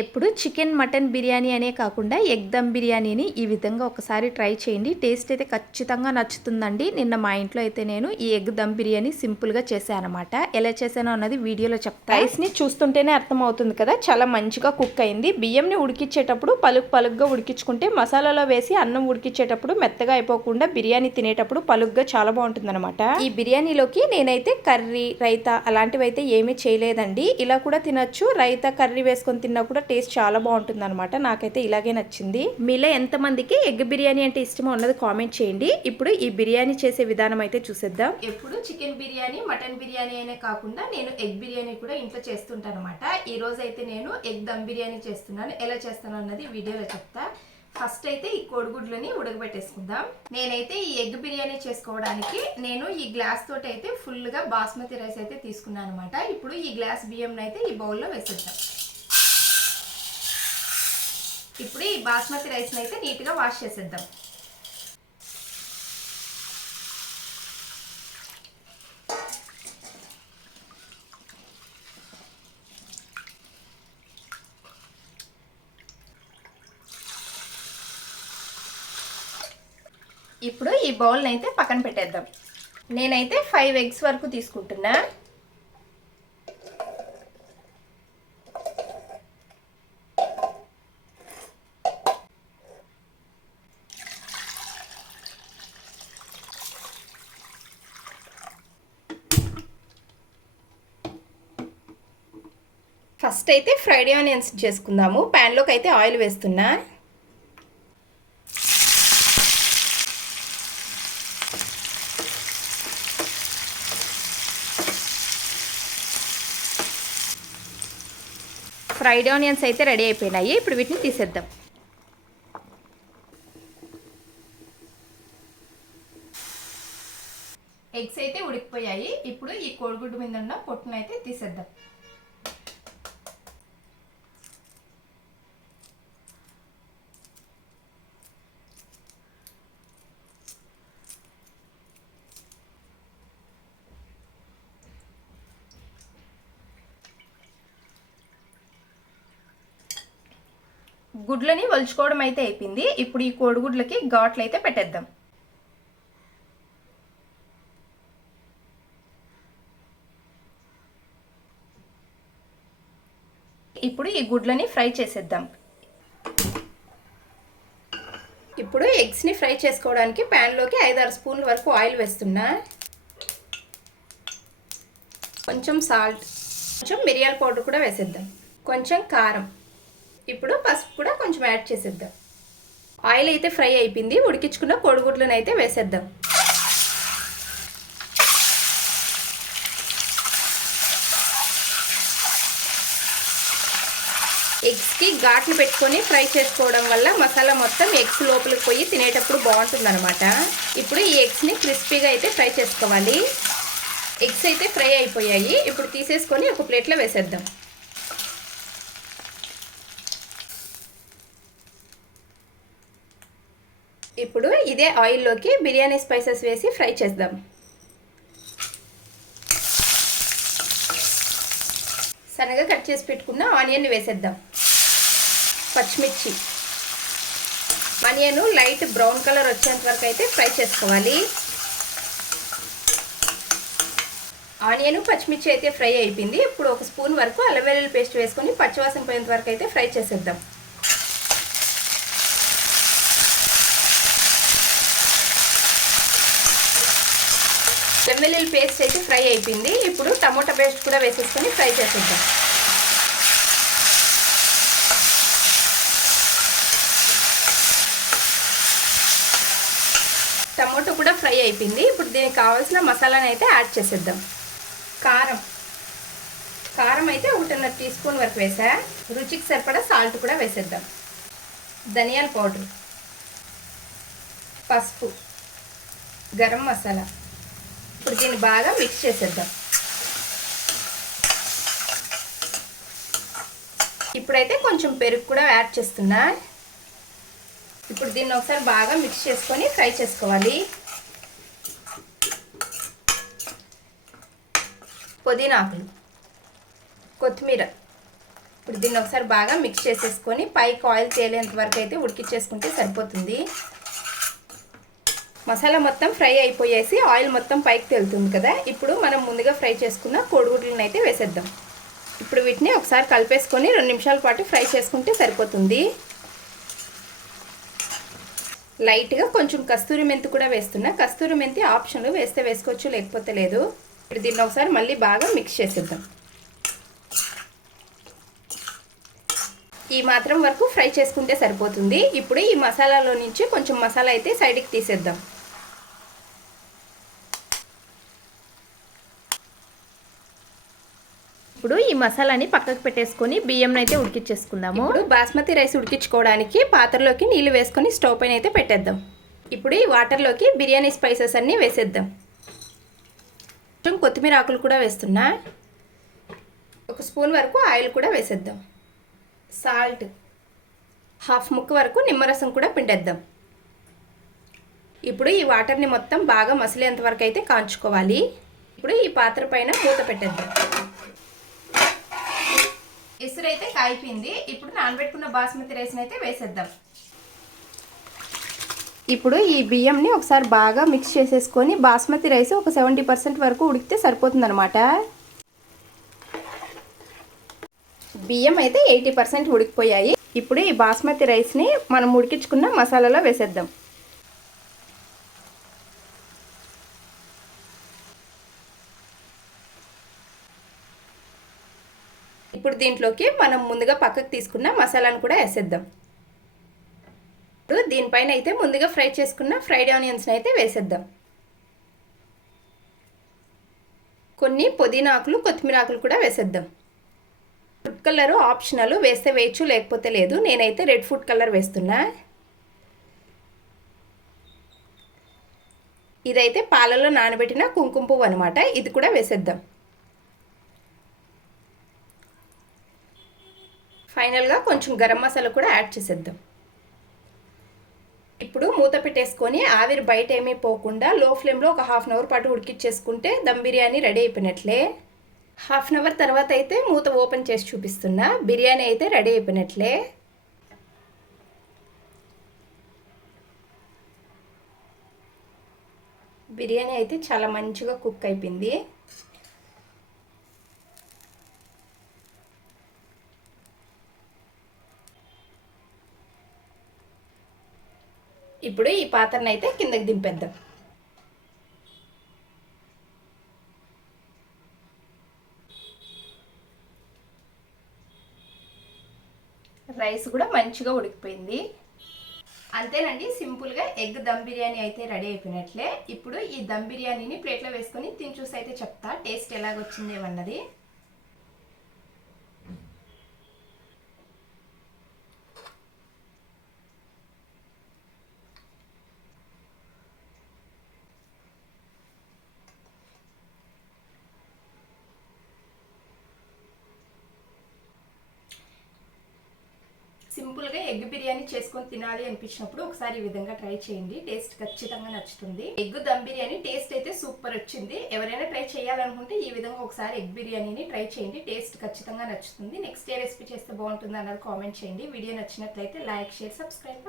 ఎప్పుడు chicken mutton biryani అనే కాకుండా ఎగ్ దమ్ బిర్యానీని ఈ విధంగా ఒకసారి ట్రై చేయండి. టేస్ట్ అయితే ఖచ్చితంగా నచ్చుతుందండి. నిన్న మా ఇంట్లో అయితే నేను ఈ ఎగ్ దమ్ బిర్యానీ సింపుల్గా చేశాను అనమాట ఎలా చేశానో అన్నది వీడియోలో చెప్తా. రైస్ని చూస్తుంటేనే అర్థమవుతుంది కదా చాలా మంచిగా కుక్ అయింది. బియ్యంని ఉడికించేటప్పుడు పలుకు పలుగ్గా ఉడికించుకుంటే మసాలాలో వేసి అన్నం ఉడికించేటప్పుడు మెత్తగా అయిపోకుండా బిర్యానీ తినేటప్పుడు పలుగ్గా చాలా బాగుంటుంది ఈ బిర్యానీలోకి నేనైతే కర్రీ రైతా అలాంటివి అయితే ఏమీ చేయలేదండి. ఇలా కూడా తినొచ్చు. రైతా కర్రీ వేసుకొని తిన్నా కూడా టేస్ట్ చాలా బాగుంటుంది అనమాట నాకైతే ఇలాగే నచ్చింది. మీలో ఎంతమందికి ఎగ్ బిర్యానీ అంటే ఇష్టమో ఉన్నది కామెంట్ చేయండి. ఇప్పుడు ఈ బిర్యానీ చేసే విధానం అయితే చూసేద్దాం. ఎప్పుడు చికెన్ బిర్యానీ మటన్ బిర్యానీ అనే కాకుండా నేను ఎగ్ బిర్యానీ కూడా ఇంట్లో చేస్తుంటాను అనమాట ఈ రోజు అయితే నేను ఎగ్ దమ్ బిర్యానీ చేస్తున్నాను. ఎలా చేస్తాను అన్నది వీడియోలో చెప్తా. ఫస్ట్ అయితే ఈ కోడిగుడ్లని ఉడకబెట్టేసుకుందాం. నేనైతే ఈ ఎగ్ బిర్యానీ చేసుకోవడానికి నేను ఈ గ్లాస్ తోటి అయితే ఫుల్గా బాస్మతి రైస్ అయితే తీసుకున్నాను అనమాట ఇప్పుడు ఈ గ్లాస్ బియ్యం అయితే ఈ బౌల్లో వేసేద్దాం. ఇప్పుడు ఈ బాస్మతి రైస్ని అయితే నీట్గా వాష్ చేసేద్దాం. ఇప్పుడు ఈ బౌల్ని అయితే పక్కన పెట్టేద్దాం. నేనైతే ఫైవ్ ఎగ్స్ వరకు తీసుకుంటున్నా. ఫస్ట్ అయితే ఫ్రైడ్ ఆనియన్స్ చేసుకుందాము. ప్యాన్లోకి అయితే ఆయిల్ వేస్తున్నా. ఫ్రైడ్ ఆనియన్స్ అయితే రెడీ అయిపోయినాయి. ఇప్పుడు వీటిని తీసేద్దాం. ఎగ్స్ అయితే ఉడికిపోయాయి. ఇప్పుడు ఈ కోడిగుడ్డు మీద ఉన్న పొట్టును అయితే తీసేద్దాం. గుడ్లని వలుచుకోవడం అయితే అయిపోయింది. ఇప్పుడు ఈ కోడిగుడ్లకి ఘాట్లు అయితే పెట్టేద్దాం. ఇప్పుడు ఈ గుడ్లని ఫ్రై చేసేద్దాం. ఇప్పుడు ఎగ్స్ని ఫ్రై చేసుకోవడానికి ప్యాన్లోకి ఐదారు స్పూన్ల వరకు ఆయిల్ వేస్తున్నా. కొంచెం సాల్ట్ కొంచెం మిరియాల పౌడర్ కూడా వేసేద్దాం. కొంచెం కారం. ఇప్పుడు పసుపు కూడా కొంచెం యాడ్ చేసేద్దాం. ఆయిల్ అయితే ఫ్రై అయిపోయింది. ఉడికించుకున్న కోడిగుడ్లను అయితే వేసేద్దాం. ఎగ్స్కి ఘాట్లు పెట్టుకొని ఫ్రై చేసుకోవడం వల్ల మసాలా మొత్తం ఎగ్స్ లోపలికి పోయి తినేటప్పుడు బాగుంటుంది అనమాట ఇప్పుడు ఈ ఎగ్స్ని క్రిస్పీగా అయితే ఫ్రై చేసుకోవాలి. ఎగ్స్ అయితే ఫ్రై అయిపోయాయి. ఇప్పుడు తీసేసుకొని ఒక ప్లేట్లో వేసేద్దాం. ఇప్పుడు ఇదే ఆయిల్లోకి బిర్యానీ స్పైసెస్ వేసి ఫ్రై చేద్దాం. సన్నగా కట్ చేసి పెట్టుకున్న ఆనియన్ని వేసేద్దాం. పచ్చిమిర్చి. ఆనియన్ లైట్ బ్రౌన్ కలర్ వచ్చేంత వరకు అయితే ఫ్రై చేసుకోవాలి. ఆనియన్ పచ్చిమిర్చి అయితే ఫ్రై అయిపోయింది. ఇప్పుడు ఒక స్పూన్ వరకు అల్లం పేస్ట్ వేసుకొని పచ్చివాసన పోయేంత వరకు అయితే ఫ్రై చేసేద్దాం. వెల్లుల్లి పేస్ట్ అయితే ఫ్రై అయిపోయింది. ఇప్పుడు టమోటా పేస్ట్ కూడా వేసేసుకొని ఫ్రై చేసేద్దాం. టమోటో కూడా ఫ్రై అయిపోయింది. ఇప్పుడు దీనికి కావాల్సిన మసాలాని అయితే యాడ్ చేసేద్దాం. కారం. కారం అయితే ఒకటిన్నర టీ స్పూన్ వరకు వేసా. రుచికి సరిపడా సాల్ట్ కూడా వేసేద్దాం. ధనియాల పౌడర్. పసుపు. గరం మసాలా. ఇప్పుడు దీన్ని బాగా మిక్స్ చేసేద్దాం. ఇప్పుడైతే కొంచెం పెరుగు కూడా యాడ్ చేస్తున్నా. ఇప్పుడు దీన్ని ఒకసారి బాగా మిక్స్ చేసుకొని ఫ్రై చేసుకోవాలి. పుదీనా ఆకులు కొత్తిమీర. ఇప్పుడు దీన్ని ఒకసారి బాగా మిక్స్ చేసేసుకొని పైకి ఆయిల్ తేలేంత వరకు అయితే ఉడికిచ్చేసుకుంటే సరిపోతుంది. మసాలా మొత్తం ఫ్రై అయిపోయేసి ఆయిల్ మొత్తం పైకి తేలుతుంది కదా ఇప్పుడు మనం ముందుగా ఫ్రై చేసుకున్న కోడిగుడ్లను అయితే వేసేద్దాం. ఇప్పుడు వీటిని ఒకసారి కలిపేసుకొని రెండు నిమిషాల పాటు ఫ్రై చేసుకుంటే సరిపోతుంది. లైట్గా కొంచెం కస్తూరి మెంతి కూడా వేస్తున్నా. కస్తూరి మెంతి ఆప్షన్లు వేస్తే వేసుకోవచ్చు లేకపోతే లేదు. ఇప్పుడు దీన్ని ఒకసారి మళ్ళీ బాగా మిక్స్ చేసేద్దాం. ఈ మాత్రం వరకు ఫ్రై చేసుకుంటే సరిపోతుంది. ఇప్పుడు ఈ మసాలాలో నుంచి కొంచెం మసాలా అయితే సైడ్కి తీసేద్దాం. ఇప్పుడు ఈ మసాలాని పక్కకు పెట్టేసుకొని బియ్యం అయితే ఉడికించేసుకుందాము బాస్మతి రైస్ ఉడికించుకోవడానికి పాత్రలోకి నీళ్ళు వేసుకొని స్టవ్ పైన అయితే పెట్టేద్దాం. ఇప్పుడు ఈ వాటర్లోకి బిర్యానీ స్పైసెస్ అన్నీ వేసేద్దాం. కొంచెం కొత్తిమీర ఆకులు కూడా వేస్తున్నా. ఒక స్పూన్ వరకు ఆయిల్ కూడా వేసేద్దాం. సాల్ట్ హాఫ్ ముక్క వరకు నిమ్మరసం కూడా పిండేద్దాం. ఇప్పుడు ఈ వాటర్ని మొత్తం బాగా మసిలేంత వరకు అయితే కాంచుకోవాలి. ఇప్పుడు ఈ పాత్ర పైన మూత పెట్టేద్దాం. ఎసురు అయితే కాయిపోయింది. ఇప్పుడు నానబెట్టుకున్న బాస్మతి రైస్ని అయితే వేసేద్దాం. ఇప్పుడు ఈ బియ్యంని ఒకసారి బాగా మిక్స్ చేసేసుకొని బాస్మతి రైస్ ఒక సెవెంటీ పర్సెంట్ వరకు ఉడికితే సరిపోతుందనమాట బియ్యం అయితే ఎయిటీ పర్సెంట్ ఉడికిపోయాయి. ఇప్పుడు ఈ బాస్మతి రైస్ని మనం ఉడికించుకున్న మసాలాలో వేసేద్దాం. ఇప్పుడు దీంట్లోకి మనం ముందుగా పక్కకు తీసుకున్న మసాలాను కూడా వేసేద్దాం. ఇప్పుడు దీనిపైన అయితే ముందుగా ఫ్రై చేసుకున్న ఫ్రైడ్ ఆనియన్స్ని అయితే వేసేద్దాం. కొన్ని పుదీనా ఆకులు కొత్తిమీర ఆకులు కూడా వేసేద్దాం. ఫుడ్ కలర్ ఆప్షనల్ వేస్తే వేయచ్చు లేకపోతే లేదు. నేనైతే రెడ్ ఫుడ్ కలర్ వేస్తున్నా. ఇదైతే పాలలో నానబెట్టిన కుంకుమ పువ్వు అనమాట ఇది కూడా వేసేద్దాం. ఫైనల్గా కొంచెం గరం మసాలా కూడా యాడ్ చేసేద్దాం. ఇప్పుడు మూత పెట్టేసుకొని ఆవిరి బయట ఏమీ పోకుండా లో ఫ్లేమ్లో ఒక హాఫ్ అన్ అవర్ పాటు ఉడికిచ్చేసుకుంటే దమ్ బిర్యానీ రెడీ అయిపోయినట్లే. హాఫ్ అన్ అవర్ తర్వాత అయితే మూత ఓపెన్ చేసి చూపిస్తున్నా. బిర్యానీ అయితే రెడీ అయిపోయినట్లే. బిర్యానీ అయితే చాలా మంచిగా కుక్ అయిపోయింది. ఇప్పుడు ఈ పాత్రను అయితే కిందకి దింపేద్దాం. రైస్ కూడా మంచిగా ఉడికిపోయింది. అంతేనండి సింపుల్గా ఎగ్ దమ్ బిర్యానీ అయితే రెడీ అయిపోయినట్లే. ఇప్పుడు ఈ దమ్ బిర్యానీని ప్లేట్లో వేసుకొని తిని చూసి అయితే చెప్తా టేస్ట్ ఎలాగొచ్చిందేమన్నది. సింపుల్గా ఎగ్ బిర్యానీ చేసుకొని తినాలి అనిపించినప్పుడు ఒకసారి ఈ విధంగా ట్రై చేయండి. టేస్ట్ ఖచ్చితంగా నచ్చుతుంది. ఎగ్ దమ్ బిర్యానీ టేస్ట్ అయితే సూపర్ వచ్చింది. ఎవరైనా ట్రై చేయాలనుకుంటే ఈ విధంగా ఒకసారి ఎగ్ బిర్యానీని ట్రై చేయండి. టేస్ట్ ఖచ్చితంగా నచ్చుతుంది. నెక్స్ట్ ఏ రెసిపీ చేస్తే బాగుంటుంది అన్నది కామెంట్ చేయండి. వీడియో నచ్చినట్లయితే లైక్ షేర్ సబ్స్క్రైబ్.